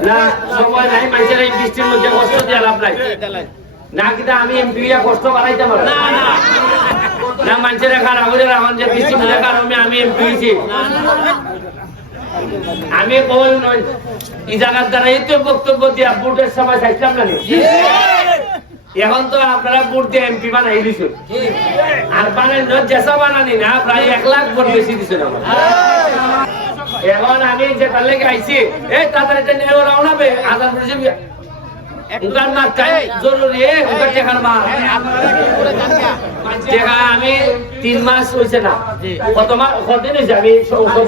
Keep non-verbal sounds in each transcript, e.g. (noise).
না সময় নাই মানুষের এই বৃষ্টির মধ্যে কষ্ট দিয়ে লাভ নাই। না কিন্তু আমি এমপি কষ্ট বাড়াইতে পারব? না না। মানুষের খারাপ হয়ে যে বৃষ্টির মধ্যে কারণে আমি এমপি হয়েছি? আমি বল নই এই জায়গার দ্বারা এই তো বক্তব্য দিয়া বুটের সময় চাইছিলাম না নি? এখন তো আপনারা বুট দিয়ে এমপি বানাই দিছো আর বানাই ন জেসা বানানি না প্রায় এক লাখ ভোট বেশি দিছে না এখন আমি যে তার লেগে আইছি এই তাড়াতাড়ি আজান পড়ছে উগার মার চাই জরুরি উগার টেকার মার টেকা আমি তিন মাস হয়েছে না। কত মাস কতদিন হয়েছে আমি স- স-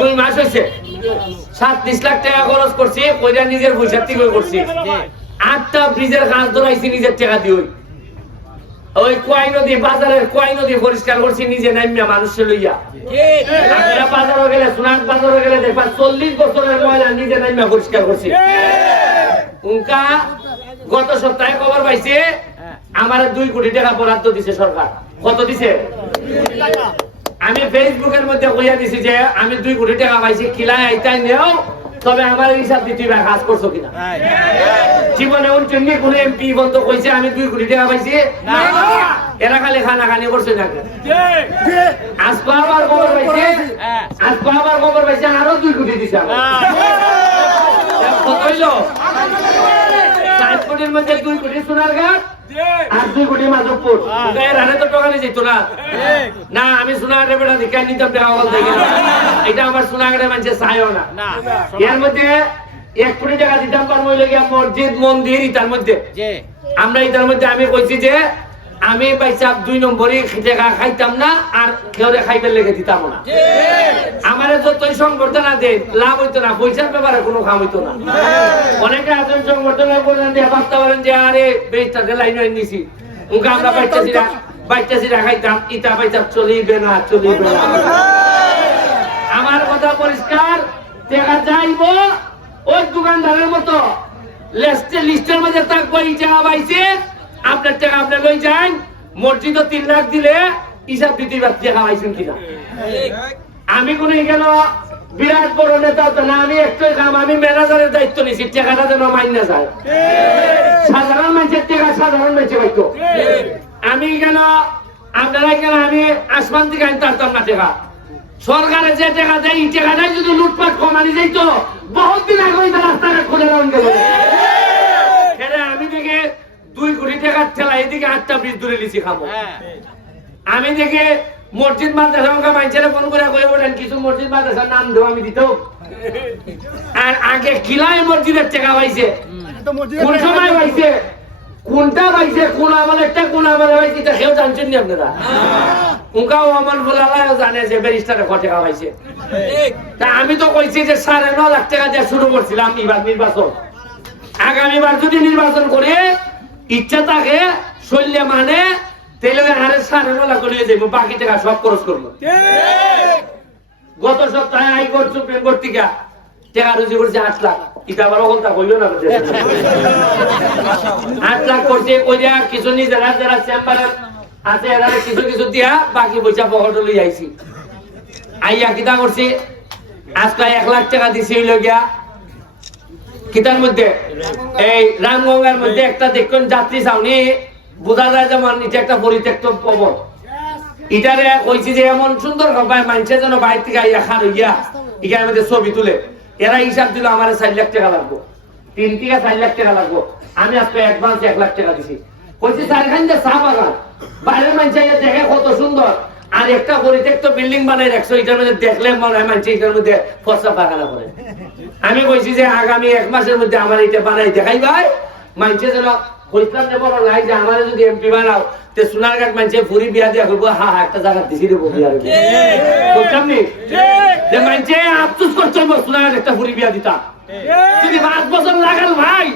দুই মাস হয়েছে সাতত্রিশ লাখ টাকা খরচ করছি কইরা নিজের পয়সা থেকে করছি। আটটা ব্রিজের কাজ ধরাইছি নিজের টাকা দিয়ে ওই। কোয়াই নদী বাজারের কোয়াই নদী পরিষ্কার করছি নিজে নামিয়া মানুষের লইয়া। বাজারে গেলে সোনার বাজারে গেলে দেখবা চল্লিশ বছরের ময়লা নিজে নামিয়া পরিষ্কার করছি। উনকা গত সপ্তাহে খবর পাইছে আমার দুই কোটি টাকা বরাদ্দ দিছে সরকার। কত দিছে? আমি ফেসবুকের মধ্যে কইয়া দিছি যে আমি দুই কোটি টাকা পাইছি খিলায় আইতাই নেও তবে আমার হিসাব দিতে হবে কাজ করছ কিনা? জীবনে অঞ্চল কোন এমপি বন্ধ কইছে আমি দুই কোটি টাকা পাইছি। এরা খালি খানা খানি করছে না আজ আবার খবর পাইছে আজ আবার খবর পাইছে আরও দুই কোটি দিছে। আমার। কত হইল ষাট কোটির মধ্যে দুই কোটি সোনার ঘাট আর দুই কোটি মাধবপুর। এর তো টাকা যেত না না আমি সোনাঘাটে বেড়া দেখে নিতাম টাকা দেখে। এটা আমার মানুষের না। এর মধ্যে এক কোটি টাকা দিতাম পারব গিয়া মসজিদ মন্দির ইটার মধ্যে। আমরা ইটার মধ্যে আমি কইছি যে আমি পাইছাপ দুই নম্বরই টাকা খাইতাম না আর কেউরে খাইবার লেগে দিতাম না। আমার যতই সংবর্ধনা দেয় লাভ হইতো না পয়সার ব্যাপারে কোনো কাম হইতো না। অনেকে আছেন সংবর্ধনা বলেন যে ভাবতে পারেন যে আরে বেচটাতে লাইন হয়ে নিছি। উনকে আমরা বাইচাছি না বাইচাছি না খাইতাম ইটা বাইচাপ চলিবে না চলিবে না। আমার কথা পরিষ্কার দেখা যাইবো ওই দোকানদারের মতো লিস্টে লিস্টের মধ্যে থাকব এই টাকা পাইছে আপনার টাকা আপনি লই যান, মসজিদ তিন লাখ দিলে হিসাব দিতে পারছি টাকা কিনা। আমি কোন এখানে বিরাট বড় নেতা, তো না, আমি একটাই কাম আমি ম্যানেজারের দায়িত্ব নিছি, টাকাটা যেন মাইনে যায়। সাধারণ মানুষের টাকা সাধারণ মানুষে পাইতো। আমি কেন আপনারা কেন আমি আসমান থেকে আনতে পারতাম না টাকা। সরকারে যে টাকা দেয়, এই টাকাটাই যদি লুটপাট কমানি যাইত, বহুত দিন আগে ওই রাস্তাঘাট খুলে রাউন গেল। আমি দুই কোটি টাকার ঠেলা, এদিকে আটটা ব্রিজ ধরে লিছি খাব আমি দেখে মসজিদ মাদ্রাসা ফোন করে কয়ে কিছু মসজিদ মাদ্রাসার নাম আমি দিত আর আগে মসজিদের টাকা পাইছে। কোন সময় পাইছে? কোনটা পাইছে? কোন আমলেরটা, কোন এটা কেউ জানছেন নি আপনারা? আমল বলালাও জানে যে ব্যারিস্টারে কত টাকা পাইছে। তা আমি তো কইছি যে সাড়ে ন লাখ টাকা দিয়ে শুরু করছিলাম, এবার নির্বাচন। আগামীবার যদি নির্বাচন করে ইচ্ছা থাকে শৈল্য মানে তাহলে হারে সাড়ে ন করে বাকি টাকা সব খরচ করব। গত সপ্তাহে কোর্ট থেকে, টাকা রুজি করছে আট লাখ। এটা আবার ওখানটা কইল না আট লাখ করছে কইরা কিছু নিজেরা যারা চেম্বারে আছে, এরা কিছু কিছু দিয়া বাকি পয়সা পকেটে লই আইছি। আইয়া কিতা করছি? আজকে এক লাখ টাকা দিছি কিতার মধ্যে? এই রামগঙ্গার মধ্যে একটা দেখুন, যাত্রী ছাউনি বোঝা যায় যেমন এটা একটা পরিত্যক্ত পবন ইটারে কইছি যে এমন সুন্দর ভাবে মানছে যেন বাইর থেকে আইয়া খার হইয়া এখানে মধ্যে ছবি তুলে। এরা হিসাব দিল, আমার চার লাখ টাকা লাগবো। তিন থেকে চার লাখ টাকা লাগবো। আমি আজকে অ্যাডভান্স এক লাখ টাকা দিছি। কইছি চারখান যে চা বাগান। বাইরের মানুষ দেখে কত সুন্দর। আর একটা পরিত্যক্ত বিল্ডিং বানাই রাখছো এটার মধ্যে দেখলে মনে হয় মানুষ এটার মধ্যে ফসা পাখানা করে। আমি কইছি যে আগামী এক মাসের মধ্যে আমার এটা বানাই দেখাই ভাই। মানুষে যেন কইতাম যে বড় নাই যে আমার যদি এমপি বানাও তে সোনার ঘাট মানুষে ফুরি বিয়া দিয়া করব হা হা একটা জায়গা দিছি দেবো বিয়া কইতাম নি যে মানুষে আফসুস করছে সোনার ঘাট একটা ফুরি বিয়া দিতাম যদি পাঁচ বছর লাগাল ভাই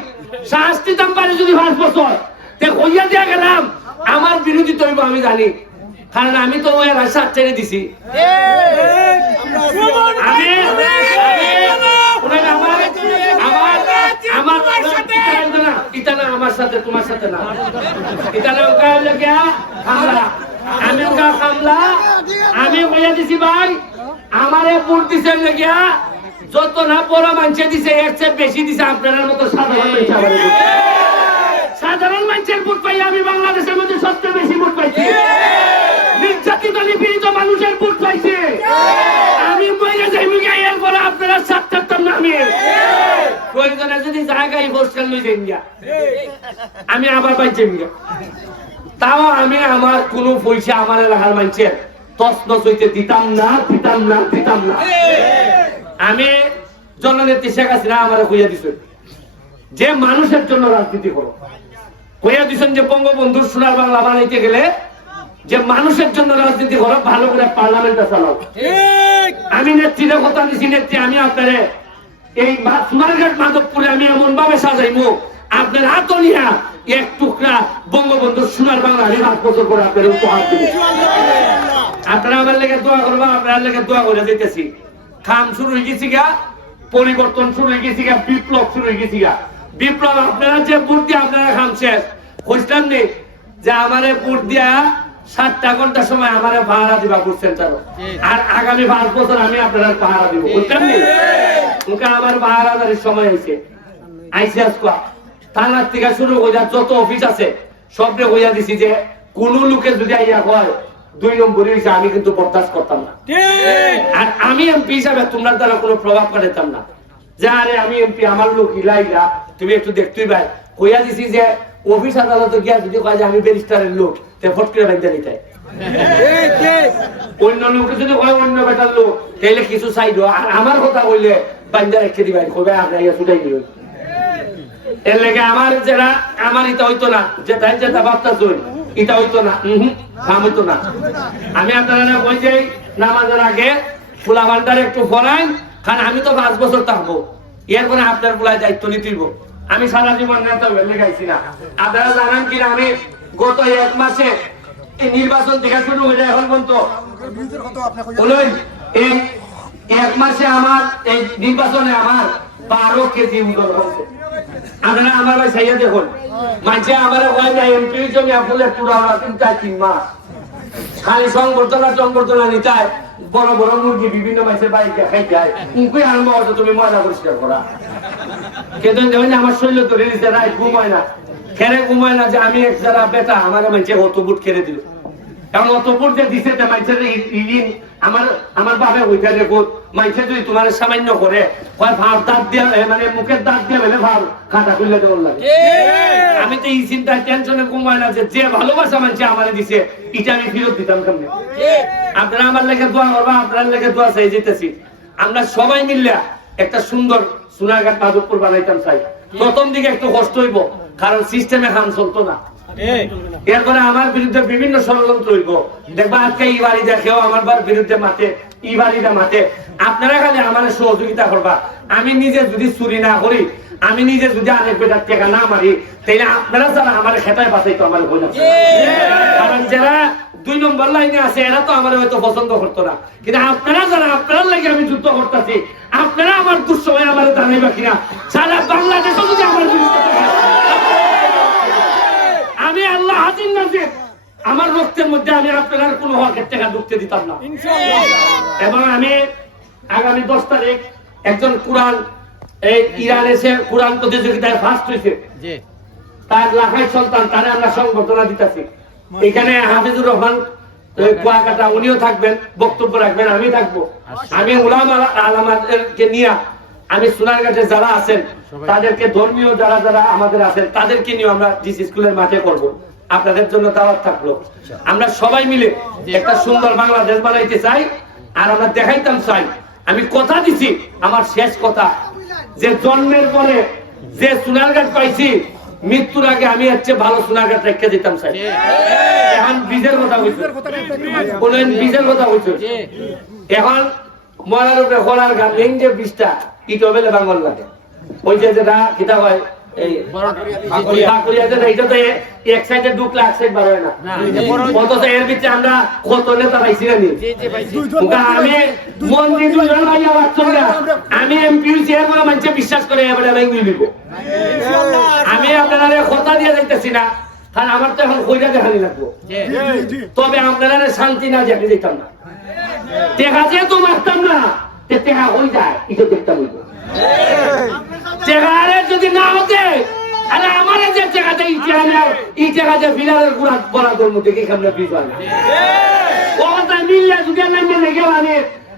শাস্তি দাম পারে যদি পাঁচ বছর। তে কইয়া দিয়া গেলাম আমার বিরোধী তৈব আমি জানি। কারণ আমি তো ওই রাস্তা ছেড়ে দিছি। আমি আমি আমার আমার আমার ইটা আমার সাথে তোমার সাথে না। ইটা ওকা হইল খামলা আমি ওকা খামলা আমি কইয়া দিছি ভাই আমারে যত না বড় দিছে এর চেয়ে বেশি দিছে আপনার মতো সাধারণ মানুষের ভোট পাই আমি বাংলাদেশের মধ্যে সবচেয়ে বেশি ভোট পাইছি। নির্যাতিত নিপীড়িত মানুষের ভোট পাইছে। আমি মরে যাই মুখে এর পরে আপনারা প্রয়োজনে যদি জায়গায় লই গিয়া। (laughs) আমি আবার পাইছি মিয়া তাও আমি আমার কোনো পয়সা আমার এলাকার মানুষের তসনস হইতে দিতাম না দিতাম না দিতাম না। (laughs) আমি জননেত্রী শেখ হাসিনা আমার কইয়া দিছে যে মানুষের জন্য রাজনীতি করো। কইয়া দিছেন যে বঙ্গবন্ধুর সোনার বাংলা বানাইতে গেলে যে মানুষের জন্য রাজনীতি করো ভালো করে পার্লামেন্টে চালাও। আমি নেত্রীর কথা দিছি নেত্রী আমি আপনারে এই মা- সোনারঘাট মাধবপুরে আমি এমন ভাবে সাজাইবো, আপনার হাত নিয়া এক টুকরা বঙ্গবন্ধুর সোনার বাংলা পাঁচ বছর করে আপনার উপহার দেবো। আপনারা আমার লেগে দোয়া করবা আপনার লেগে দোয়া করে দিতেছি। খাম শুরু হয়ে গেছি গা পরিবর্তন শুরু হয়ে গেছি গা বিপ্লব শুরু হয়ে গেছি গা বিপ্লব, আপনারা যে ভোট দিয়ে আপনারা খাম শেষ খুঁজতাম নি যে আমারে ভোট দিয়া সাতটা ঘণ্টা সময় আমারে ভাড়া দিবা সেন্টার আর আগামী পাঁচ বছর আমি আপনারা পাহারা দিব বুঝতাম নি? মুখে আমার পাহারাদারির সময় হয়েছে। থানার থেকে শুরু যত অফিস আছে সবরে হইয়া দিছি যে কোন লোকে যদি আইয়া হয় দুই নম্বরই হয়েছে আমি কিন্তু বরদাস্ত করতাম না। আর আমি এমপি হিসাবে তোমরা দ্বারা কোনো প্রভাব পাঠাতাম না। যে আরে আমি এমপি আমার লোক ইলাইলা তুমি একটু দেখতেই পাই। কইয়া দিছি যে অফিস আদালতে গিয়া যদি কয় যে আমি ব্যারিস্টারের লোক তে ফট করে বাইন্দা নিতে। অন্য লোক যদি অন্য বেটার লোক তাইলে কিছু আর আমার কথা কইলে বাইন্দা রেখে দিবাই কবে আপনি ইয়া ছুটাই দিবেন। এর লেগে আমার যারা আমার এটা হইতো না যে তাই যেটা ভাবতাছ এটা হইতো না হুম কাম হইতো না। আমি আপনারা না কই যাই নামাজের আগে ফুলা একটু ফরাই কারণ আমি তো পাঁচ বছর থাকব। এরপরে আপনার ফুলায় দায়িত্ব নিতেইব। আমি সারা জীবন নেতা লেগাইছি না। আপনারা জানান কিনা আমি গত এক মাসে এই নির্বাচন থেকে শুরু হয়ে এখন পর্যন্ত। বলুন, এই এক মাসে আমার, এই নির্বাচনে আমার বারো কেজি আপনারা আমার ভাই না বড় বড় মুরগি বিভিন্ন তুমি আমার শরীর তো রিলিজে রাত ঘুমায় না। খেরে ঘুমায় না যে আমি এক যারা বেটা আমার মাঝে অত বুট খেলে দিল। কারণ অত বুট যে দিছে তে ইদিন আমার আমার বাপে হইতে দেখো মাইছে যদি তোমার সামান্য করে হয় ভাব দাঁত দিয়া মানে মুখের দাঁত দিয়া খুললে দেওয়ার লাগে। আমি তো এই চিন্তায় টেনশনে ঘুমায় না যে যে ভালোবাসা মানছে আমারে দিছে এটা আমি ফেরত দিতাম কেমনে? আপনারা আমার লেগে দোয়া করবা আপনার লেগে দোয়া চাই যেতেছি আমরা সবাই মিললে একটা সুন্দর সোনারঘাট মাধবপুর বানাইতাম চাই। প্রথম দিকে একটু কষ্ট হইব কারণ সিস্টেমে হাম চলতো না। এরপরে আমার বিরুদ্ধে বিভিন্ন ষড়যন্ত্র হইব। দেখবা আজকে এই বাড়ি দেখেও আমার বিরুদ্ধে মাঠে এই বাড়িটা মাঠে। আপনারা খালি আমার সহযোগিতা করবা। আমি নিজে যদি চুরি না করি আমি নিজে যদি আরেক বেটার টেকা না মারি তাইলে আপনারা যারা আমার খেতায় বাঁচাইতো আমার বই কারণ যারা দুই নম্বর লাইনে আছে এরা তো আমার হয়তো পছন্দ করতো না। কিন্তু আপনারা যারা আপনার লাগে আমি যুদ্ধ করতেছি। আপনারা আমার দুঃসময় আমার জানাইবা কিনা? সারা বাংলাদেশে যদি আমার বিরুদ্ধে থাকে, আমি আল্লাহ হাজির নাজির আমার রক্তের মধ্যে আমি আপনার কোনো হকের টাকা ঢুকতে দিতাম না। এবং আমি আগামী দশ তারিখ একজন কোরআন এই ইরান এসে কোরআন প্রতিযোগিতায় ফার্স্ট হয়েছে তার লাখাই সন্তান তারে আমরা সংবর্ধনা দিতেছি। এখানে হাফিজুর রহমান ওই কুয়াকাটা উনিও থাকবেন বক্তব্য রাখবেন আমি থাকব। আমি উলাম আলামাদেরকে নিয়ে আমি সোনারঘাটে যারা আছেন তাদেরকে ধর্মীয় যারা যারা আমাদের আছেন তাদেরকে নিয়ে আমরা ডিস স্কুলের মাঠে করব। আপনাদের জন্য দাওয়াত থাকল। আমরা সবাই মিলে একটা সুন্দর বাংলাদেশ বানাইতে চাই আর আমরা দেখাইতাম চাই। আমি কথা দিছি আমার শেষ কথা। যে জন্মের পরে যে সোনারঘাট পাইছি মৃত্যুর আগে আমি হচ্ছে ভালো সোনারঘাট রেখে দিতাম চাই এখন বীজের কথা বলছি। কোনদিন বীজের কথা বলছি। এখন মরার উপরে খোলার গান যে বীজটা ইটো বেলে বাঙল লাগে। ওই যে যেটা কিতা হয় এই এটা তো এক সাইডে ঢুকলে এক সাইড বার হয় না অথচ এর ভিতরে আমরা কত নেতা পাইছি না আমি মন্দির দুজন আমি এমপি মানুষে বিশ্বাস করে এবারে আমি দিব আমি আপনারা কথা দিয়ে যাইতেছি না। কারণ আমার তো এখন কইরা দেখানি লাগবো। তবে আপনারা শান্তি না জানি দিতাম না। দেখা যেহেতু মারতাম না তে টেকা হয়ে যায় এটা দেখতে চেহারে যদি না হতে আরে আমার যে চেহাতে ইতিহানে এই চেহাতে বিড়ালের গুড়া বড় করব দেখি কেমনে বিষ হয় না। কথা মিললে যদি নামে লেগে মানে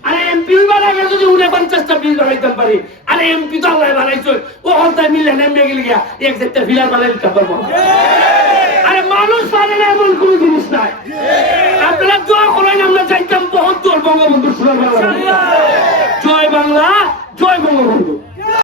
আরে এমপি বানাগে যদি উনি পঞ্চাশটা বিল বানাইতে পারি। আরে এমপি তো আল্লাহ বানাইছো। ও হলতা মিললে নেমে গেল গিয়া এক চারটা ফিলার বানাই দিতে পারব আরে মানুষ পারে না এমন কোন জিনিস নাই। আপনারা দোয়া করেন আমরা চাইতাম বহুত জোর বঙ্গবন্ধু সুরাজ জয় বাংলা জয় বঙ্গবন্ধু।